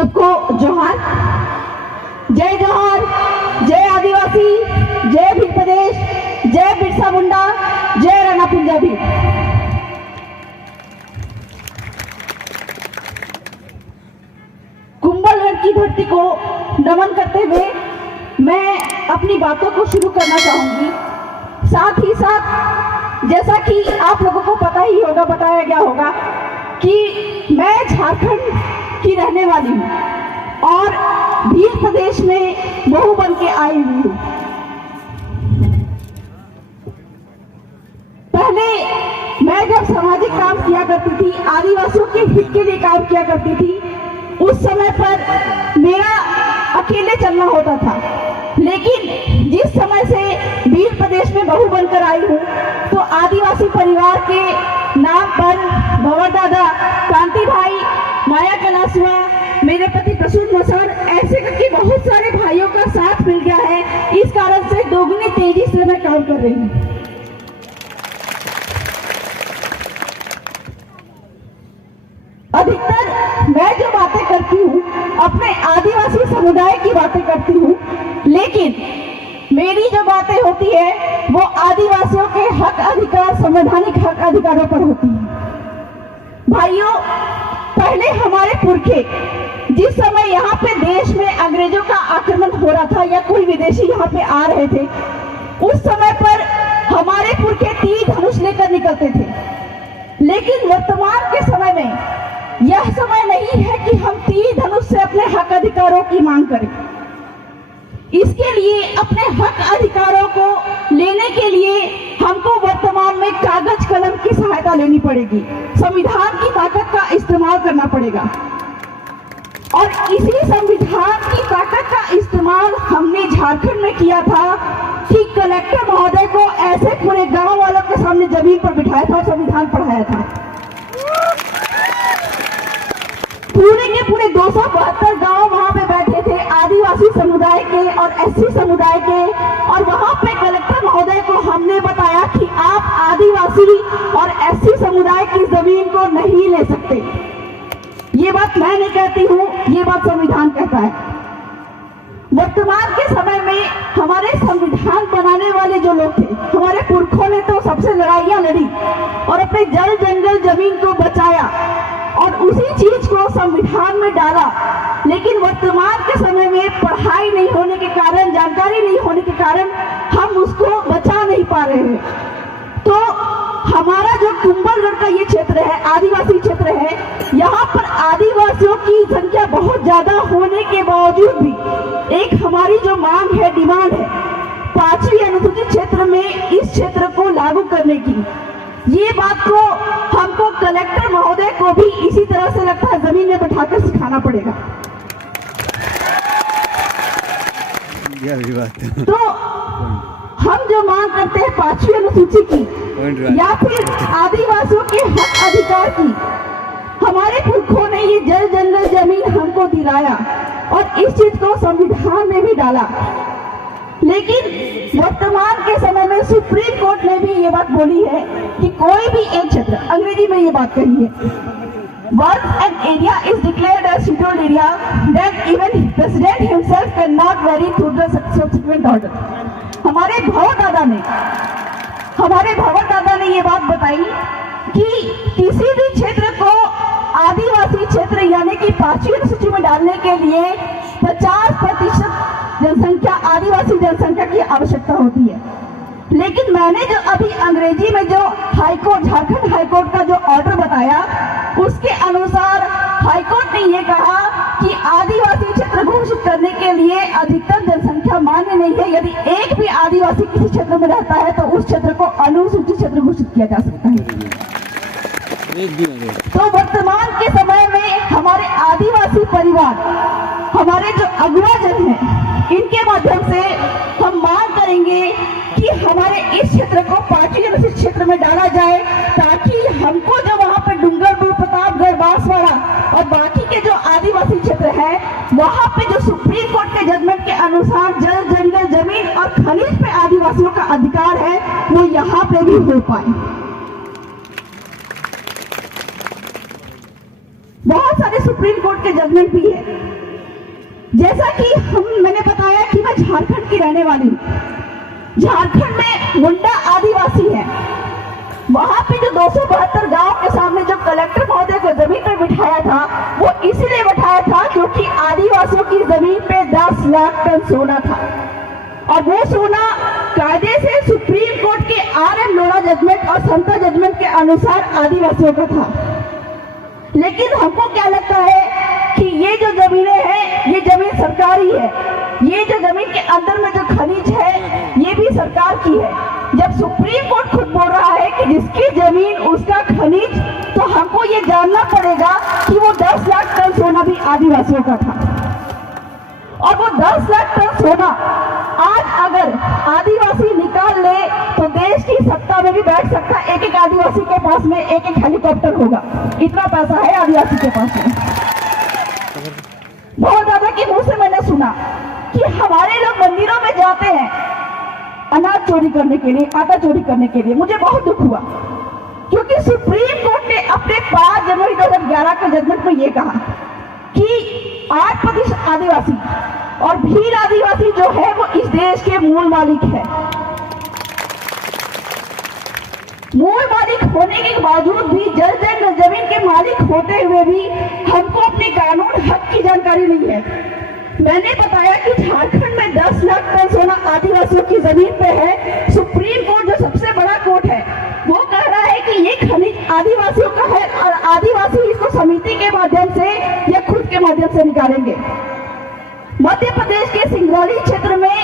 सबको जोहार, जय जोहार, जय आदिवासी, जय भील प्रदेश, जय बिरसा मुंडा, जय राणा पंजाबी। कुंभलगढ़ की धरती को नमन करते हुए मैं अपनी बातों को शुरू करना चाहूंगी। साथ ही साथ जैसा कि आप लोगों को पता ही होगा, बताया गया होगा कि मैं झारखंड की रहने वाली हूँ और भील प्रदेश में बहू बन के आई हुई हूँ। पहले मैं जब सामाजिक काम किया करती थी, आदिवासियों के हित के लिए काम किया करती थी, उस समय पर मेरा अकेले चलना होता था। लेकिन जिस समय से भील प्रदेश में बहू बनकर आई हूँ तो आदिवासी परिवार के नाम पर भंवर दादा, कांति भाई, माया कलासुआ, मेरे पति प्रसून सर, ऐसे करके बहुत सारे भाइयों का साथ मिल गया है। इस कारण से दोगुनी तेजी से मैं काम कर रही हूँ। अधिकतर मैं जो बातें करती हूँ अपने आदिवासी समुदाय की बातें करती हूँ, लेकिन मेरी जो बातें होती है वो आदिवासियों के हक अधिकार, संवैधानिक हक अधिकारों पर होती है। भाइयों, पहले हमारे पुरखे जिस समय यहाँ पे देश में अंग्रेजों का आक्रमण हो रहा था या कोई विदेशी यहाँ पे आ रहे थे, उस समय पर हमारे पुरखे तीर धनुष लेकर निकलते थे। लेकिन वर्तमान के समय में यह समय नहीं है कि हम तीर धनुष से अपने हक अधिकारों की मांग करें। इसके लिए अपने हक अधिकारों को लेने के लिए हमको वर्तमान में कागज कलम की सहायता लेनी पड़ेगी, संविधान की ताकत का इस्तेमाल करना पड़ेगा। और इसी संविधान की ताकत का इस्तेमाल हमने झारखंड में किया था कि कलेक्टर महोदय को ऐसे पूरे गांव वालों के सामने जमीन पर बिठाया था, संविधान पढ़ाया था। पूरे के पूरे 272 गांव वहां पे बैठे थे, आदिवासी समुदाय के और एससी समुदाय के, और वहां पे कलेक्टर महोदय को हमने बताया कि आप आदिवासी और एससी समुदाय की जमीन को नहीं ले सकते। ये बात मैं नहीं कहती हूँ, ये बात संविधान कहता है। वर्तमान के समय में हमारे संविधान बनाने वाले जो लोग थे, हमारे पुरखों ने तो सबसे लड़ाइयां लड़ी और अपने जल जंगल जमीन को बचाया और उसी चीज को संविधान में डाला। लेकिन वर्तमान के समय में पढ़ाई नहीं होने के कारण, जानकारी नहीं होने के कारण हम उसको बचा नहीं पा रहे हैं। तो हमारा जो कुंभलगढ़ का ये क्षेत्र है, आदिवासी क्षेत्र है, यहाँ पर आदिवासियों की संख्या बहुत ज्यादा होने के बावजूद भी एक हमारी जो मांग है, डिमांड है, 5वीं अनुसूचित क्षेत्र में इस क्षेत्र को लागू करने की। ये बात को हमको कलेक्टर महोदय को भी इसी तरह से लगता है जमीन में बैठाकर सिखाना पड़ेगा। तो हम जो मांग करते हैं 5वीं अनुसूची की या फिर आदिवासियों के हक अधिकार की, हमारे पुरखों ने ये जल जंगल जमीन हमको दिलाया और इस चीज को संविधान में भी डाला। लेकिन वर्तमान के समय में सुप्रीम कोर्ट ने भी ये बात बोली है कि कोई भी एक क्षेत्र, अंग्रेजी में ये बात कही है, once an area is declared as scheduled area, then even president himself cannot vary through the subsequent order। हमारे भंवर दादा ने ये बात बताई कि किसी भी क्षेत्र को आदिवासी क्षेत्र यानी कि 5वीं अनुसूची में डालने के लिए 50% जनसंख्या, आदिवासी जनसंख्या की आवश्यकता होती है। लेकिन मैंने जो अभी अंग्रेजी में जो हाईकोर्ट, झारखंड हाईकोर्ट का जो ऑर्डर बताया, उसके अनुसार हाईकोर्ट ने ये कहा कि आदिवासी क्षेत्र घोषित करने के लिए अधिकतम जनसंख्या मान्य नहीं है। यदि एक भी आदिवासी किसी क्षेत्र में रहता है तो उस क्षेत्र को अनुसूचित क्षेत्र घोषित किया जा सकता है। तो वर्तमान के समय में हमारे आदिवासी परिवार, हमारे जो अगुआ जन हैं, इनके माध्यम से हम मांग करेंगे कि हमारे इस क्षेत्र को 5वीं अनुसूचित क्षेत्र में डाला जाए, ताकि हमको जो वहाँ पे डूंगरपुर, प्रतापगढ़, बांसवाड़ा और बाकी के जो आदिवासी क्षेत्र है, वहाँ पे जो सुप्रीम कोर्ट के जजमेंट के अनुसार जल जंगल जमीन और खनिज पे आदिवासियों का अधिकार है, वो यहाँ पे भी हो पाए। बहुत सारे सुप्रीम कोर्ट के जजमेंट भी है। जैसा कि मैंने बताया कि मैं झारखंड की रहने वाली हूँ। झारखंड में मुंडा आदिवासी है। वहां पे जो 272 गांव के सामने जो कलेक्टर महोदय को जमीन पर बिठाया था, वो इसीलिए बिठाया था क्योंकि आदिवासियों की जमीन पे 10 लाख टन सोना था और वो सोना कायदे से सुप्रीम कोर्ट के RM लोढ़ा जजमेंट और समता जजमेंट के अनुसार आदिवासियों का था। लेकिन हमको क्या लगता है कि ये जो जमीनें हैं, ये जमीन सरकारी है। ये जो जमीन के अंदर में जो खनिज है, ये भी सरकार की है। जब सुप्रीम कोर्ट खुद बोल रहा है कि जिसकी जमीन उसका खनिज, तो हमको ये जानना पड़ेगा कि वो 10 लाख टन सोना भी आदिवासियों का था। और वो 10 लाख टन सोना आज अगर आदिवासी निकाल ले तो देश की सत्ता में भी बैठ सकता है। एक एक आदिवासी के पास में एक एक हेलीकॉप्टर होगा, इतना पैसा है आदिवासी के पास में। बहुत ज्यादा के मुंह से मैंने सुना कि हमारे लोग मंदिरों में जाते हैं अनाज चोरी करने के लिए, आटा चोरी करने के लिए। मुझे बहुत दुख हुआ क्योंकि सुप्रीम कोर्ट ने अपने 5 जनवरी 2011 के जजमेंट में ये कहा कि 8% आदिवासी और भील आदिवासी जो है वो इस देश के मूल मालिक है। मूल मालिक होने के बावजूद भी जल जमीन के मालिक होते हुए भी हमको अपने कानून हक की जानकारी नहीं है। मैंने बताया कि झारखंड में 10 लाख टन सोना आदिवासियों की जमीन पे है। सुप्रीम कोर्ट जो सबसे बड़ा कोर्ट है, वो कह रहा है कि ये खनिज आदिवासियों का है और आदिवासी इसको समिति के माध्यम से या खुद के माध्यम से निकालेंगे। मध्य प्रदेश के सिंगरौली क्षेत्र में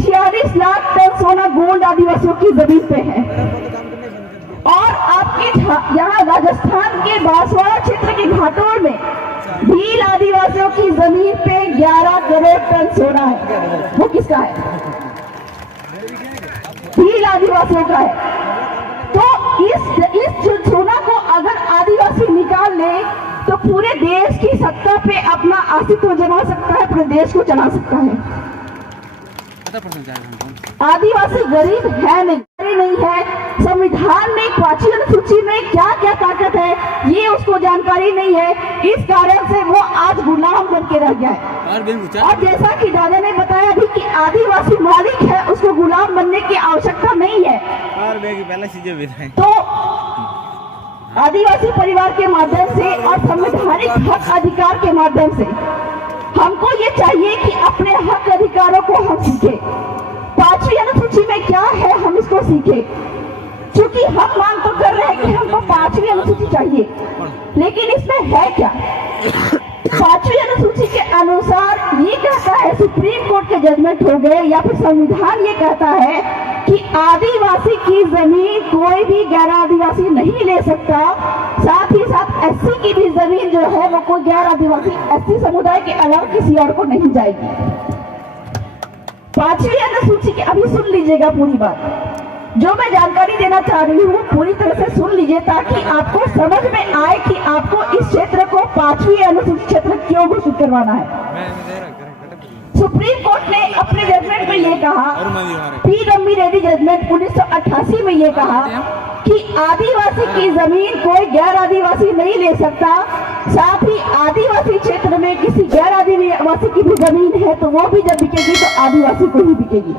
46 लाख टन सोना गोल्ड आदिवासियों की जमीन पे है और आपके यहाँ राजस्थान के बांसवाड़ा क्षेत्र के घाटोड़ में भील आदिवासियों की जमीन पे 11 करोड़ टन सोना है। वो किसका है? भील आदिवासियों का है। तो इस सोना को अगर आदिवासी निकाल ले तो पूरे देश की सत्ता पे अपना अस्तित्व जमा सकता है, पूरे देश को चला सकता है। आदिवासी गरीब है नहीं है। संविधान में 5वीं अनुसूची में क्या क्या ताकत है ये उसको जानकारी नहीं है। इस कारण से वो आज गुलाम बन के रह गया है। और जैसा कि दादा ने बताया भी कि आदिवासी मालिक है, उसको गुलाम बनने की आवश्यकता नहीं है। तो आदिवासी परिवार के माध्यम से और संवैधानिक हक अधिकार के माध्यम से हमको ये चाहिए कि अपने हक अधिकारों को हम सीखें। 5वीं अनुसूची में क्या है हम इसको सीखें, क्योंकि हम मांग तो कर रहे हैं कि हमको 5वीं अनुसूची चाहिए, लेकिन इसमें है क्या? 5वीं अनुसूची के अनुसार ये कहता है, सुप्रीम कोर्ट के जजमेंट हो गए या फिर संविधान ये कहता है कि आदिवासी की जमीन कोई भी गैर आदिवासी नहीं ले सकता। साथ ही साथ SC की भी जमीन जो है वो कोई गैर आदिवासी SC समुदाय के अलावा किसी और को नहीं जाएगी। 5वीं अनुसूची की अभी सुन लीजिएगा पूरी बात। जो मैं जानकारी देना चाह रही हूँ पूरी तरह से सुन लीजिए ताकि आपको समझ में आए कि आपको इस क्षेत्र को 5वीं अनुसूची क्षेत्र क्यों घोषित करवाना है। सुप्रीम कोर्ट ने अपने जजमेंट में ये कहा, P. रेड्डी जजमेंट 1988 में ये कहा कि आदिवासी की जमीन कोई गैर आदिवासी नहीं ले सकता। साथ ही आदिवासी क्षेत्र में किसी गैर आदिवासी की भी जमीन है तो वो भी जब बिकेगी तो आदिवासी को ही बिकेगी।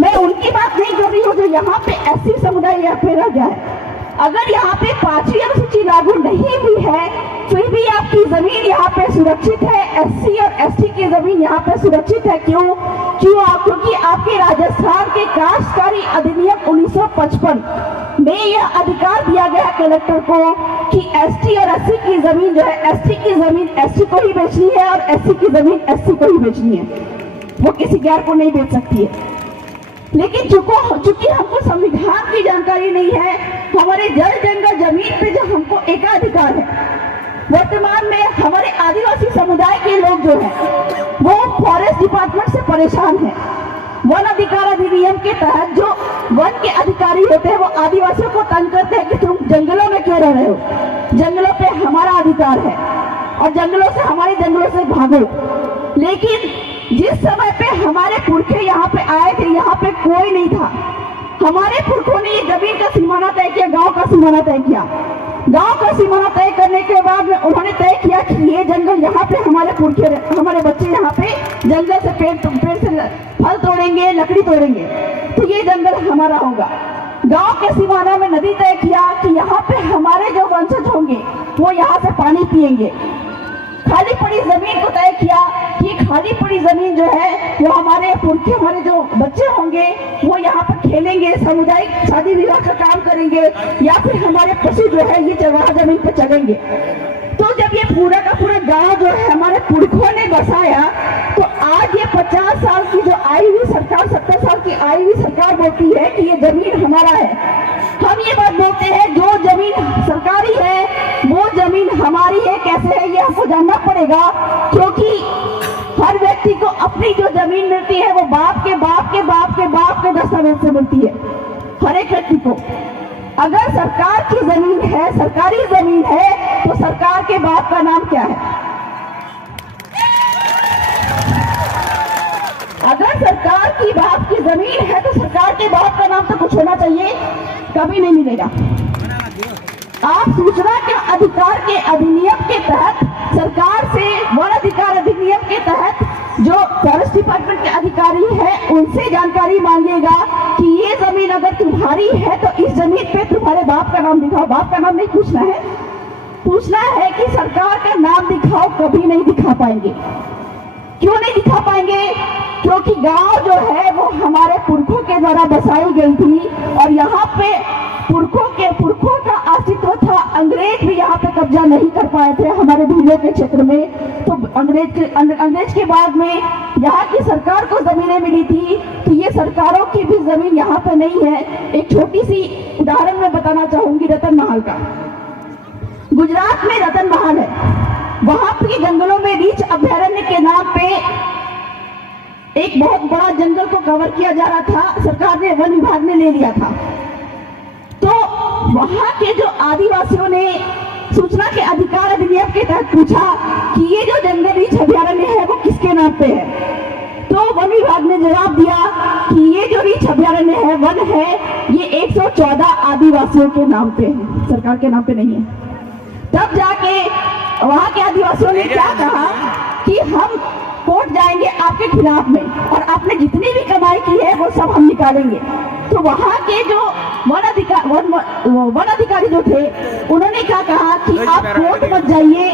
मैं उनकी बात नहीं कर रही हूँ जो यहाँ पे SC समुदाय यहाँ पे रह गया है। अगर यहाँ पे 5वीं अनुसूची लागू नहीं हुई है फिर भी आपकी जमीन यहाँ पे सुरक्षित है। SC और ST की जमीन यहाँ पे सुरक्षित है। क्यों? क्योंकि आपके राजस्थान के काश्तकारी अधिनियम 1955 में यह अधिकार दिया गया है कलेक्टर को कि ST और SC की जमीन जो है, ST की जमीन ST को ही बेचनी है और SC की जमीन SC को ही बेचनी है, वो किसी गैर को नहीं बेच सकती है। लेकिन चूंकि हमको संविधान की जानकारी नहीं है, हमारे जल जंगल जमीन पे जो हमको एकाधिकार है। वर्तमान में हमारे आदिवासी समुदाय के लोग जो हैं वो फॉरेस्ट डिपार्टमेंट से परेशान हैं। वन अधिकार अधिनियम के तहत जो वन के अधिकारी होते हैं वो आदिवासियों को तंग करते हैं कि तुम जंगलों में क्यों रह रहे हो, जंगलों पे हमारा अधिकार है और जंगलों से, हमारे जंगलों से भागो। लेकिन जिस समय पे हमारे पुरखे यहाँ पे आए थे, यहाँ पे कोई नहीं था। हमारे पुरखों ने ये जमीन का सीमाना तय किया, गांव का सीमाना तय किया। गांव का सीमाना तय करने के बाद में उन्होंने यहाँ पे हमारे पुरखे, हमारे बच्चे यहाँ पे जंगल से पेड़ से फल तोड़ेंगे, लकड़ी तोड़ेंगे, तो ये जंगल हमारा होगा। गांव के सीमाना में नदी तय किया कि यहाँ पे हमारे जो वंशज होंगे वो यहाँ से पानी पिएंगे। खाली पड़ी जमीन को तय किया कि खाली पड़ी जमीन जो है वो हमारे पुरखे, हमारे जो बच्चे होंगे वो यहाँ पर खेलेंगे, सामुदायिक शादी विवाह का काम करेंगे, या फिर हमारे पशु जो है ये चरवाहा जमीन पर चलेंगे। तो जब ये पूरा का पूरा गांव जो है हमारे पुरखों ने बसाया, तो आज ये 50 साल की जो आई हुई सरकार, 70 साल की आई हुई सरकार बोलती है कि ये जमीन हमारा है। हम ये बात बोलते हैं जो जमीन सरकारी है वो जमीन हमारी है। कैसे है ये हमको जानना पड़ेगा, क्योंकि हर व्यक्ति को अपनी जो जमीन मिलती है वो बाप के बाप के बाप के बाप के दस्तावेज से मिलती है। हर एक व्यक्ति को अगर सरकार की जमीन है, सरकारी जमीन है, तो सरकार के बाप का नाम क्या है? अगर सरकार की बाप की जमीन है तो सरकार के बाप का नाम तो कुछ होना चाहिए, कभी नहीं मिलेगा। आप सूचना के अधिकार के अधिनियम के तहत सरकार से, वन अधिकार अधिनियम के तहत जो फॉरेस्ट डिपार्टमेंट के अधिकारी हैं उनसे जानकारी मांगिएगा कि ये जमीन अगर तुम्हारी है तो इस जमीन पे तुम्हारे बाप का नाम दिखाओ। बाप का नाम नहीं पूछना है, पूछना है कि सरकार का नाम दिखाओ। कभी नहीं दिखा पाएंगे। क्यों नहीं दिखा पाएंगे? क्योंकि गांव जो है वो हमारे पुरखों के द्वारा बसाई गई थी और यहाँ पे पुरखों का अस्तित्व था। अंग्रेज भी यहाँ पे कब्जा नहीं कर पाए थे हमारे भीलों के क्षेत्र में। तो अंग्रेज के बाद में यहाँ की सरकार को जमीनें मिली थी, तो ये सरकारों की भी जमीन यहाँ पे नहीं है। एक छोटी सी उदाहरण मैं बताना चाहूंगी रतन महल का। गुजरात में रतन महल है, वहां के जंगलों में रीछ अभयारण्य के नाम पे एक बहुत बड़ा जंगल को कवर किया जा रहा था, सरकार ने, वन विभाग ने ले लिया था। तो वहां के जो आदिवासियों ने सूचना के अधिकार अधिनियम के तहत पूछा कि ये जो जंगल रीछ अभयारण्य है वो किसके नाम पे है? तो वन विभाग ने जवाब दिया कि ये जो रीछ अभयारण्य है, वन है, ये 114 आदिवासियों के नाम पे है, सरकार के नाम पे नहीं है। तब जाके वहां के आदिवासियों ने क्या कहा कि हम कोर्ट जाएंगे आपके खिलाफ में और आपने जितनी भी कमाई की है वो सब हम निकालेंगे। तो वहां के जो वन अधिकारी जो थे उन्होंने क्या कहा कि आप कोर्ट मत जाइए,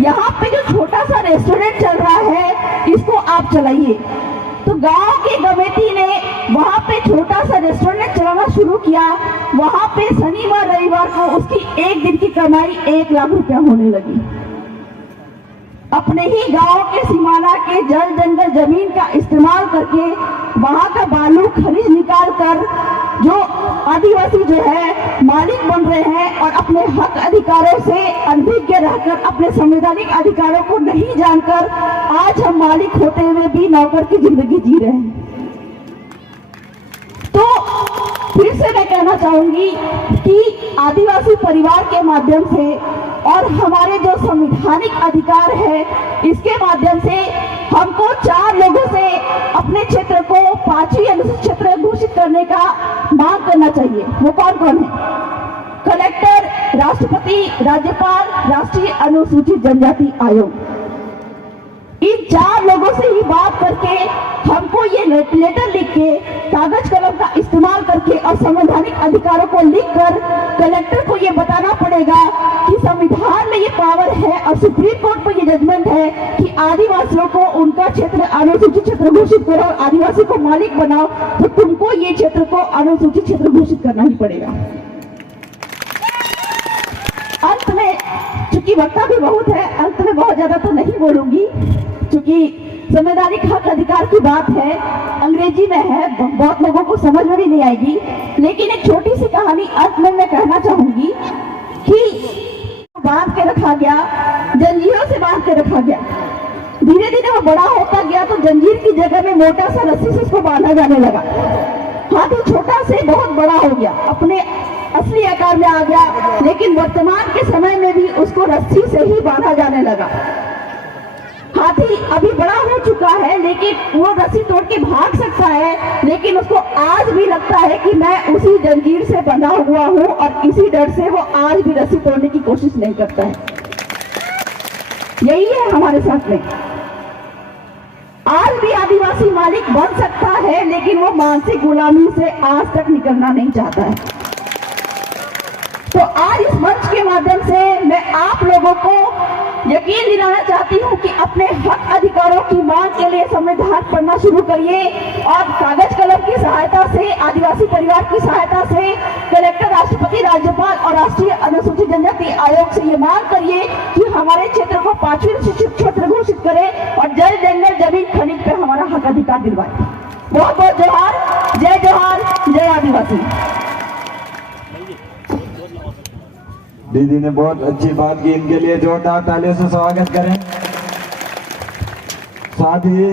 यहाँ पे जो छोटा सा रेस्टोरेंट चल रहा है इसको आप चलाइए। तो गांव की कमेटी ने वहां पे छोटा सा रेस्टोरेंट चलाना शुरू किया। वहां पे शनिवार रविवार को उसकी एक दिन की कमाई 1 लाख रुपया होने लगी। अपने ही गांव के सीमाना के जल जंगल जमीन का इस्तेमाल करके वहां का बालू खनिज निकाल कर जो आदिवासी जो है मालिक बन रहे हैं और अपने हक अधिकारों से अनभिज्ञ रहकर, अपने संवैधानिक अधिकारों को नहीं जानकर आज हम मालिक होते हुए भी नौकर की जिंदगी जी रहे हैं। तो फिर से मैं कहना चाहूंगी कि आदिवासी परिवार के माध्यम से और हमारे जो संवैधानिक अधिकार है इसके माध्यम से हमको 4 लोगों से अपने क्षेत्र को 5वीं अनुसूचित क्षेत्र घोषित करने का मांग करना चाहिए। वो कौन कौन है? कलेक्टर, राष्ट्रपति, राज्यपाल, राष्ट्रीय अनुसूचित जनजाति आयोग। इन 4 लोगों से ही बात करके हमको ये लेटर लिख के, कागज कलम का इस्तेमाल करके और संवैधानिक अधिकारों को लिखकर कलेक्टर को ये बताना पड़ेगा कि संविधान में ये पावर है और सुप्रीम कोर्ट पर ये जजमेंट है कि आदिवासियों को उनका क्षेत्र अनुसूचित क्षेत्र घोषित करो और आदिवासी को मालिक बनाओ, तो तुमको ये क्षेत्र को अनुसूचित क्षेत्र घोषित करना ही पड़ेगा। अंत में, चूंकि वक्ता भी बहुत है, अंत में बहुत ज्यादा तो नहीं बोलूंगी, क्योंकि संवैधानिक हक अधिकार की बात है, अंग्रेजी में है, बहुत लोगों को समझ में भी नहीं आएगी। लेकिन एक छोटी सी कहानी अंत में मैं कहना चाहूंगी कि बांध के रखा गया, जंजीरों से बांध के रखा गया। धीरे धीरे वो बड़ा होता गया तो जंजीर की जगह में मोटा सा रस्सी से उसको बांधा जाने लगा। हाथी छोटा से बहुत बड़ा हो गया, अपने असली आकार में आ गया, लेकिन वर्तमान के समय में भी उसको रस्सी से ही बांधा जाने लगा। हाथी अभी बड़ा हो चुका है, लेकिन वो रस्सी तोड़ के भाग सकता है, लेकिन उसको आज भी लगता है कि मैं उसी जंजीर से बंधा हुआ हूँ और इसी डर से वो आज भी रस्सी तोड़ने की कोशिश नहीं करता है। यही है हमारे साथ में। आज भी आदिवासी मालिक बन सकता है, लेकिन वो मानसिक गुलामी से आज तक निकलना नहीं चाहता है। तो आज इस मंच के माध्यम से मैं आप लोगों को यकीन दिलाना चाहती हूं कि अपने हक अधिकारों की मांग के लिए संविधान पढ़ना शुरू करिए और कागज कलम की सहायता से, आदिवासी परिवार की सहायता से कलेक्टर, राष्ट्रपति, राज्यपाल और राष्ट्रीय अनुसूचित जनजाति आयोग से ये मांग करिए कि हमारे क्षेत्र को 5वीं अनुसूचित क्षेत्र घोषित करें और जल, जंगल, जमीन, खनिज पे हमारा हक अधिकार दिलवाए। बहुत बहुत जोहार, जय जोहार, जय आदिवासी। दीदी ने बहुत अच्छी बात की, इनके लिए जोरदार तालियों से स्वागत करें। साथ ही